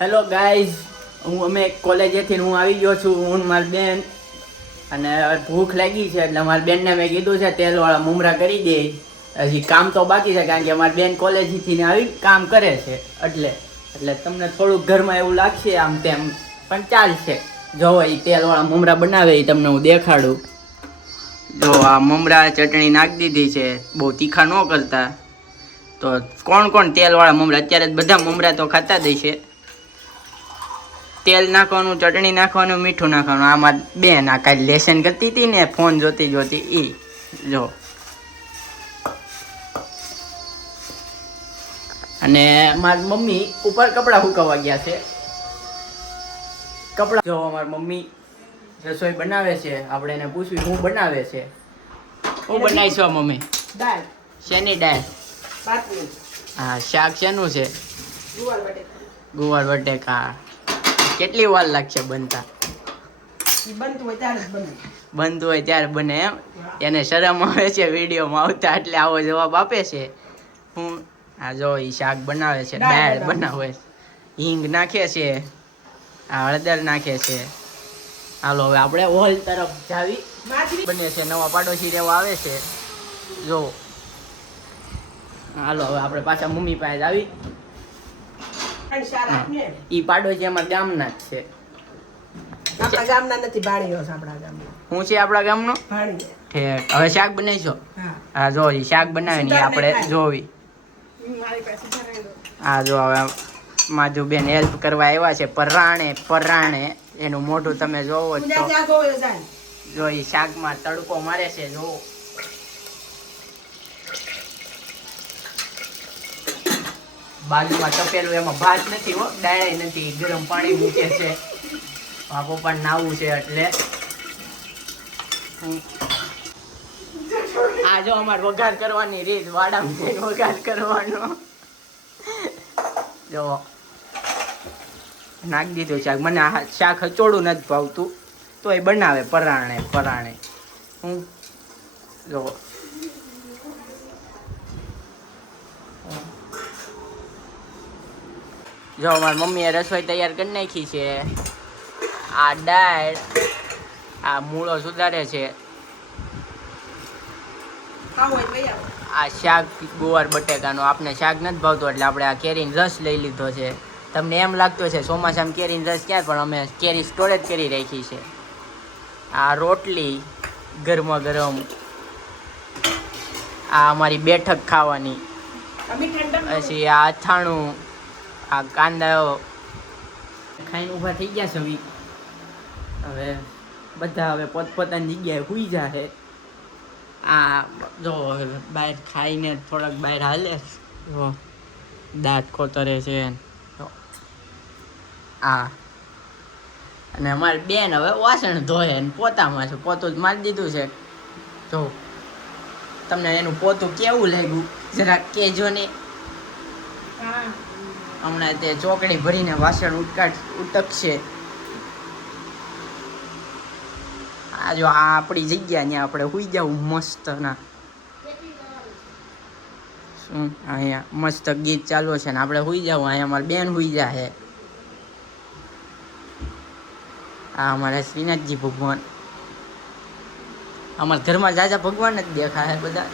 Hello guys, અમે કોલેજેથી હું આવી ગયો છું. હું મારી બેન અને ભૂખ લાગી છે એટલે મારી બેનને મેં કીધું છે તેલવાળા મમરા કરી દે. હજી કામ તો બાકી છે કારણ કે મારી બેન કોલેજથી આવી કામ કરે છે એટલે તમને થોડુંક ઘરમાં એવું લાગશે આમ તેમ, પણ ચાલશે. જો એ તેલવાળા મમરા બનાવે એ તમને હું દેખાડું. જો આ મમરા ચટણી નાખી દીધી છે, બહુ તીખા ન કરતા. તો કોણ તેલવાળા મમરા, અત્યારે બધા મમરા તો ખાતા જ છે. તેલ નાખવાનું, ચટણી નાખવાનું, મીઠું નાખવાનું. આમાં બેન આ કાંઈ લેસન કરતી હતી ને ફોન જોતી એ જો. અને મારી મમ્મી ઉપર કપડાં સુકવવા ગયા છે. કપડાં જો મારી મમ્મી રસોઈ બનાવે છે. આપણે એને પૂછ્યું શું બનાવે છે. શું બનાવીશું મમ્મી? દાળ. શેની દાળ? હા, શાક શેનું છે? ગુવાર બટેકા. કેટલી વાર લાગશે બનતા? બનતું હોય ત્યારે બને એમ? એને શરમ આવે છે વિડીયોમાં આવતા એટલે આવો જવાબ આપે છે. હું આ જો એ શાક બનાવે છે, દાળ બનાવે છે, હિંગ નાખે છે, આ હળદર નાખે છે. હાલો હવે આપણે હોલ તરફ જાવી. બને છે, નવા પાડોશી રહેવા આવે છે જો. હાલો હવે આપણે પાછા મમ્મી પાસે આવી. ઈ પાડોશી અમારા ગામના જ છે. આપણા ગામના નથી, ભાણીઓ છે આપણા ગામનો. હું છે આપણા ગામનો? ભાણીઓ. ઠીક. હવે શાક બનાવીશો? હા જો ઈ શાક બનાવીને આપણે જોવી. હા જો હવે માધુબેન હેલ્પ કરવા આવ્યા છે. પરાણે એનું મોઢું તમે જોવો તો જો ઈ શાકમાં તડકો મારે છે જો. બાજુમાં તપેલું, એમાં ભાત નથી હો, દાળ નથી, ગરમ પાણી મૂકે છે. આ પપ્પાને નાવું છે એટલે આ જો અમારે વઘાર કરવાની રીત, વાડામાં વઘાર કરવાનો જો. નાખી દીધું શાક. મને આ શાક હચોડું નથી ભાવતું તો એ બનાવે પરાણે. હું જો જો મારી મમ્મીએ રસોઈ તૈયાર કરી નાખી છે. આ દાળ, આ મૂળો સુધારે છે, આ શાક ગુવાર બટેકાનો. આપણે શાક નથી ભાવતું એટલે આપણે આ કેરીનો રસ લઈ લીધો છે. તમને એમ લાગતો છે ચોમાસામાં કેરીનો રસ ક્યાં, પણ અમે કેરી સ્ટોરેજ કરી રાખી છે. આ રોટલી ગરમા ગરમ, આ અમારી બેઠક ખાવાની. પછી આ અથાણું, આ કાંદા ખાઈને ઊભા થઈ ગયા છે. હવે બધા હવે પોતપોતાની જગ્યાએ સુઈ જાય. આ જો બહાર ખાઈને થોડાક બહાર હાલે જો, દાંત ખોતરે છે આ. અને અમારી બેન હવે વાસણ ધોય ને પોતામાં છે. પોતું જ મારી દીધું છે જો. તમને એનું પોતું કેવું લાગ્યું જરાક કહેજો ને. હમણાં તે ચોકડી ભરીને વાસણ ઉટકશે. આ જો આ આપણી જગ્યા, ત્યાં આપણે સુઈ જવું મસ્ત ના. શું અહીંયા મસ્ત ગીત ચાલુ છે ને આપણે સુઈ જવું. અહીંયા અમારી બેન સુઈ જાય. આ અમારા શ્રીનાથજી ભગવાન. અમારા ઘરમાં જાજા ભગવાન જ દેખાય બધા.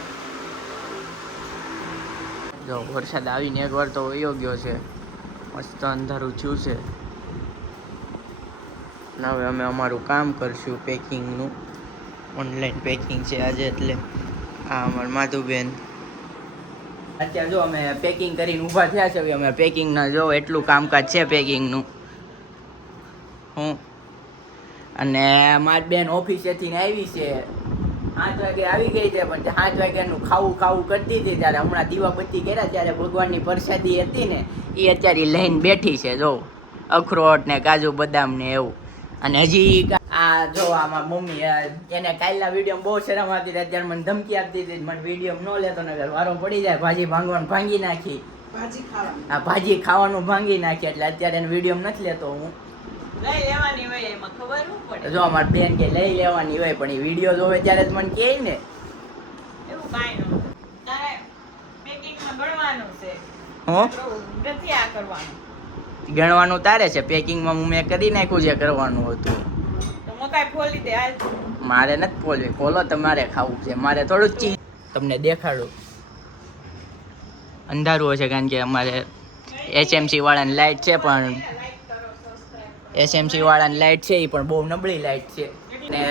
જો વરસાદ આવીને એકવાર તો વયો ગયો છે. મસ્ત અંધારું થયું છે. હવે અમે અમારું કામ કરશું પેકિંગનું. ઓનલાઈન પેકિંગ છે આજે એટલે. આ અમારા માધુબેન અત્યારે જો અમે પેકિંગ કરીને ઊભા થયા છે. અમે પેકિંગના જો એટલું કામકાજ છે પેકિંગનું. હું અને મારી બેન ઓફિસેથી આવી છે. 8 વાગે આવી ગઈ છે, પણ 7 વાગ્યાનું ખાવું કરતી હતી ત્યારે હમણાં દીવાબત્તી કર્યા ત્યારે ભગવાનની પ્રસાદી હતી ને એ અત્યારે લઈને બેઠી છે જો. અખરોટ ને કાજુ બદામ ને એવું. અને હજી આ જો આમાં મમ્મી એને કાલના વિડીયો બહુ શરમ આવતી હતી. અત્યારે મને ધમકી આપતી હતી મને વિડીયો ન લેતો ને વારો પડી જાય. ભાજી ભાંગવાનું ભાંગી નાખી. ભાજી ખાવાનું ભાંગી નાખી એટલે અત્યારે એને વિડીયો નથી લેતો હું. લઈ લેવાની હોય એમાં ખબર ન પડે. જો અમારી બેન કે લઈ લેવાની હોય પણ એ વિડીયો જોવે ત્યારે જ મને કહે ને. એવું કાંઈ ન તારે પેકિંગમાં ગણવાનું છે. હો નથી આ કરવાનું. ગણવાનું તારે છે, પેકિંગમાં મેં કરી નાખ્યું જે કરવાનું હતું. તો મકાઈ ફોલી દે હાલ. મારે નથી ખોલવી, ખોલો તમારે ખાવું છે, મારે થોડું જ ચીજ તમને દેખાડું. અંધારું હશે કારણ કે અમારે એચએમસી વાળાની લાઇટ છે, પણ એસએમસી વાળાની લાઇટ છે એ પણ બહુ નબળી લાઇટ છે. ને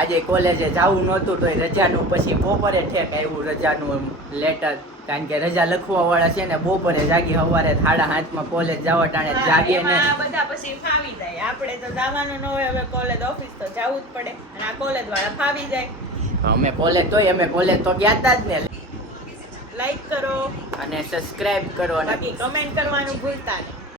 આજે કોલેજે જવું નહોતું તો રજાનું પછી બપોરે ઠેક આવ્યું રજાનું લેટર, કારણ કે રજા લખવા વાળા છે ને બપોરે જાગી સવારે 5:30 કોલેજ જવા ટાણે જાગે ને. એમાં બધા પછી ફાવી જાય. આપણે તો જવાનું ન હોય, હવે કોલેજ ઓફિસ તો જવું જ પડે, અને આ કોલેજ વાળા ફાવી જાય. અમે કોલેજ તો ગયા તા જ ને. લાઈક કરો અને સબસ્ક્રાઇબ કરો અને બાકી કમેન્ટ કરવાનું ભૂલતા નહીં.